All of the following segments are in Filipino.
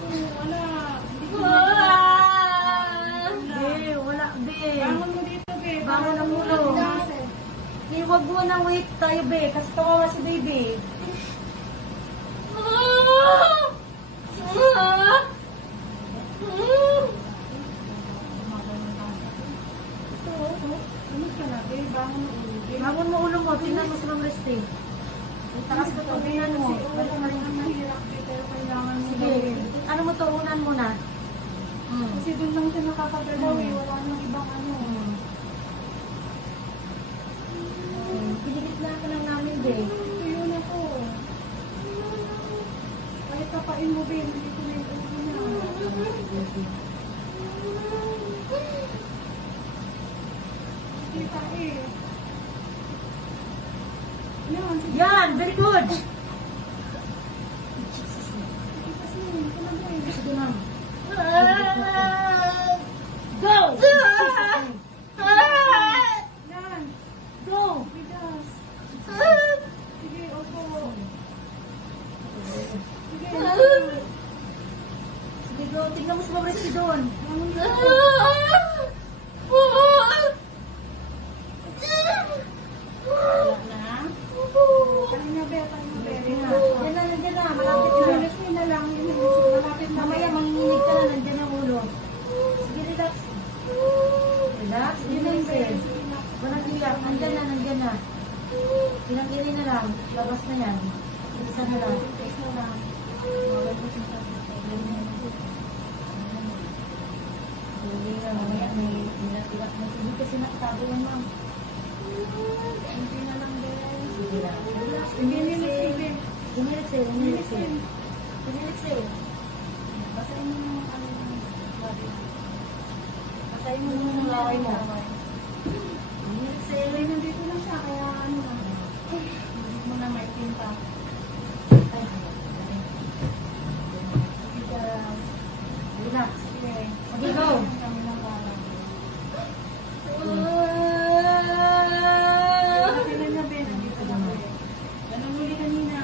Wala. Be, wala, be. Bangon mo dito, be. Bangon ang ulo. Be, wag mo na wait tayo, be. Kasi kawawa si baby. Ano ka na, be? Bangon mo ulo, be. Bangon mo ulo mo. Tingnan mo si Ma'am Reste. Takas ko to. Tingnan mo. Wala na rin ang mahirap, be. Pero kailangan mo Sige. Ano mo to? Unan mo na. Kasi doon lang siya nakakagalaw eh. Wala nang ibang ano. Pinigit na ako lang namin, be. Ito yun ako. Kahit kapain mo, be. Hindi ko na yung ulo na. Kita eh. Yan, sige. Yan! Very good! Kasi yun, ito na, be. Sige, ma'am. Go! Yan. Go! Bigas. Sige, opo. Sige, Sige, go. Tingnan mo si Ma'am Reste doon. bangon dito. Wala na. Kanina, be. Kanina, be. Yan na, nandiyan na. Malapit na. Hilisin na lang. Malapit na. Mamaya, manginginig ka na. Nandiyan ang ulo. Sige, relax. Relax. Yun na yun, sir. Walang iyak. Nandiyan na, nandiyan na. Pinangili na lang. Labas na yan. Isa na lang. Isa lang. Wala po siya. Hindi na, mamaya may ilat-ilat na. Hindi kasi nakatago yan, ma'am. Hindi na lang, be. Sige lang. Relax. Hindi nilisi, be. Umilit sa'yo. Umilit sa'yo. Basahin mo yung ano yung body. Patay mo naman ang laway mo. Umilit sa'yo. Eh, nandito na siya, kaya ano na. Hindi mo na may pinta. Relax. Sige. Okay, go. Kami lang wala. Kailan na, be? Nandito na, be. Ganun uli kanina.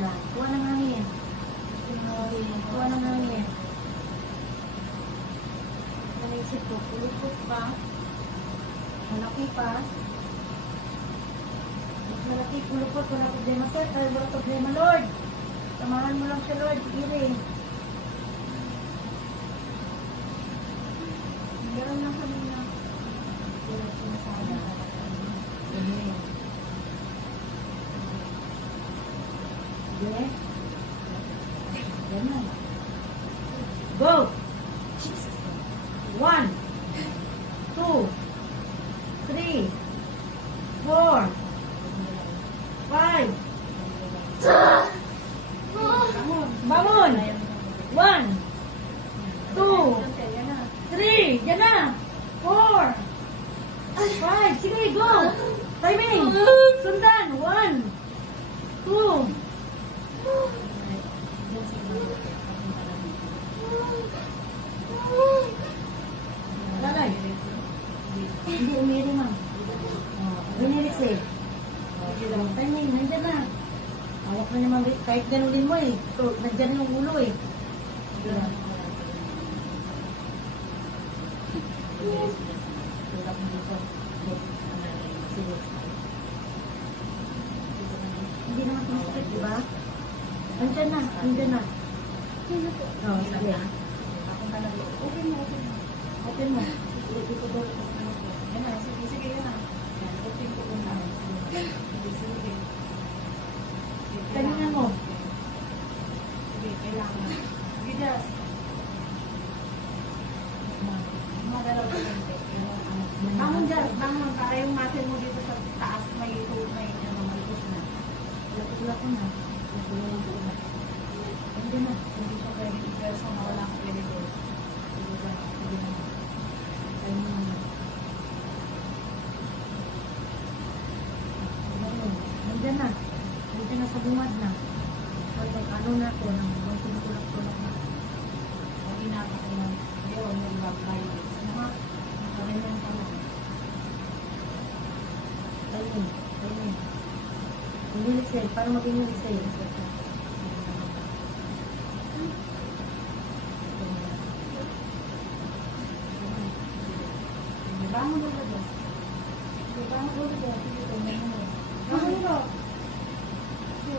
Yan. Kuha ng hangin. Kuha ng hangin. Naisip ko, kulupot pa. Malaki pa. Mas malaki, kulupot. Wala problema, sir. Wala problema, Lord. Samahan mo lang siya, Lord. Sige. Meron lang kanina. Sige. Yan na. Go! 1, 2, 3, 4, 5. Bangon! 1, 2, 3. Yan na. 4, 5. Sige, go! Timing! Sundan! 1, 2. Lalay. Hindi umiri, ma'am. Binilis eh. Timing, nandiyan na. Hawak na naman, kahit ganunin mo eh. So, nandiyan yung ulo eh. Hindi naman pinasakit, di ba? Nandiyan na, nandiyan na. Oo, sige. Open mo, open mo. Open mo. Yan na, sige, sige, yan na. Yan, open ko na. Sige, sige. Kanina mo. Sige, kailangan. Sige, Jazz. Magalaw ka lang. Bangon, Jazz. Bangon. Para yung muscle mo dito sa taas may ano, may push na. Lapit ko na. Nandiyan na. Hindi siya pwede i-press kung wala kang pwede doon. Sige na. Sige na. Timing mo. Universal, para maging Universal. Bangon ulit dyan. Bangon ulit dyan. Sige, tingnan mo. Bangon ulit. Sige.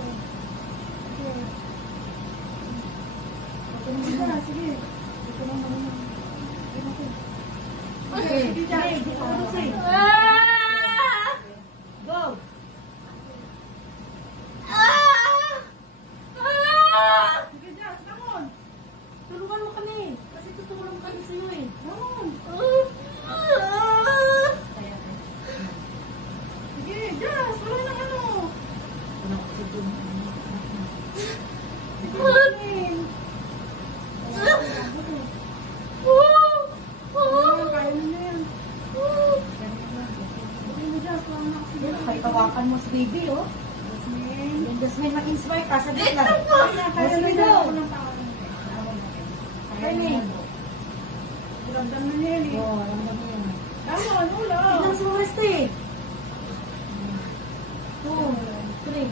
Sige. Sige na, sige. Ito lang naman. Okay. Sige, Jazz. Sige. Go! Sige, Jazz. Bangon. Tulungan mo kami. Kasi tutulong kami sa'yo eh. Bangon. Sige, Jazz. Wala na ano. Wala ko sa doon. Sige, bangon. Kaya mo na yan. Sige mo, Jazz. Wala na kasi. Pagtawakan mo si baby, oh. Jasmine. Yung Jasmine mag-inspire ka, sabi lang. Kaya Sige na daw. ako ng tao. Kaya na eh. Ramdam na niya eh. Oo, ramdam mo yan. Tama, wala. Tignan sa oras to eh. 2, 3.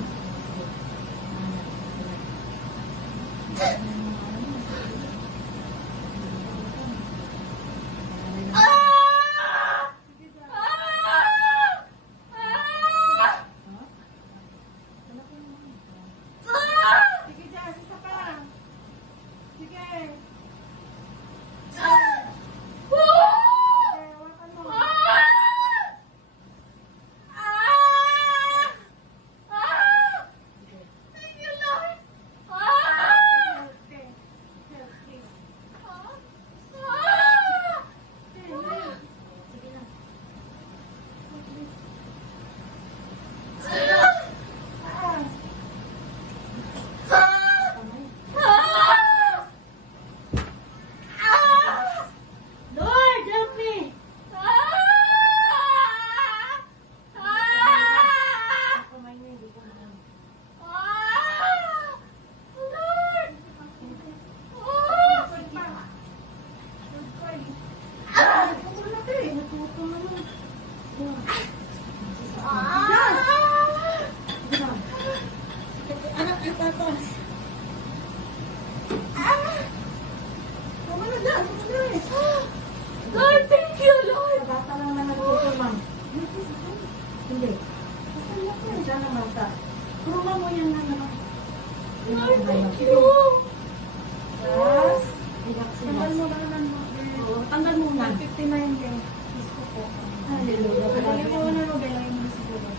Sige, Jazz, isa pa. Sige. Hawakan mo. Okay. Help, please. Lord, help me! Kamay niya, hindi ko na. Natuto naman. Anak, itatas. Tama na, Jazz. Lord, thank you, Lord. Sa bata lang naman ito, ma'am. Hindi. Diyan ang bata. Turungan mo yan na naman. Lord, thank you. Jazz. Relax, Tanggal relax. mo lang naman. Oo, tanggal mo na. 59 din. Gusto ko. Hallelujah. Bilangin mo na, bilangin mo siguro.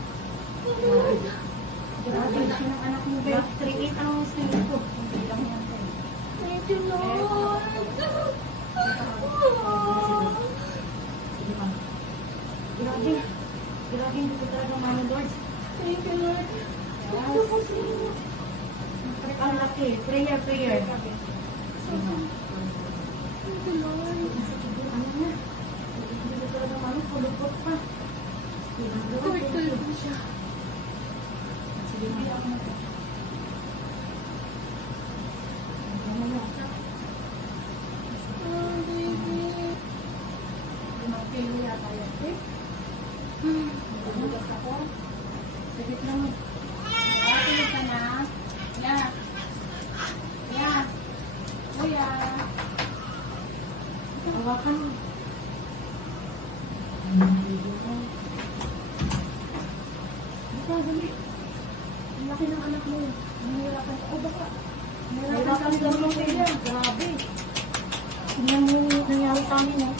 Grabe, siya ng anak mo, Bel. 3-8 ang stay ko. Hindi lang yan, Bel. Thank you, Lord. Sige, ma'am. Grabe. Grabe, hindi ko talaga mano, Lord. Thank you, Lord. Ang laki. Prayer, prayer. Sige, ma'am. Thank you, Lord. Ano na? Hindi ko talaga mano, kulupot pa. Sige, ma'am. Lord, tulog mo siya. Sige, ma'am. Ano na? Oh, baby. Mag-pili yata yan, eh. Nagugas ako. Sige lang. Tulog ka na. Yeah. Yeah. Kuya. Hawakan mo. Baka, dali. Ang laki ng anak mo. Nahihirapan ka. Oh, baka. Nahirapan kami lang ng kaya. Grabe. Tingnan mo yung nangyari sa amin, oh.